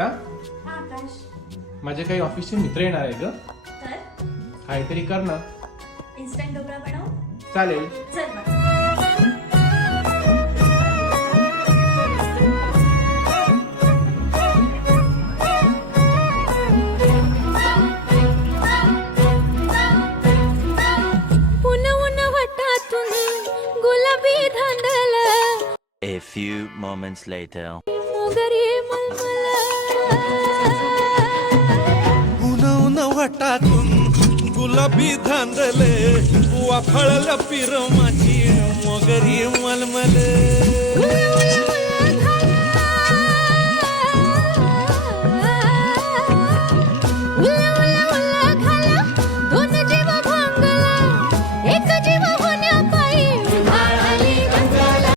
मोनिका, आकाश, माझे काही ऑफिसचे मित्र येणार आहे ग. तर काहीतरी कर ना. इन्स्टंट ढोकळा बनव. चालेल. चल मग. गुलाबी धांदल A few moments later. मोगरी मलमल उन वाटातून गुलाबी धांदले वाफळल्या पिरमाची मोगरी मलमल.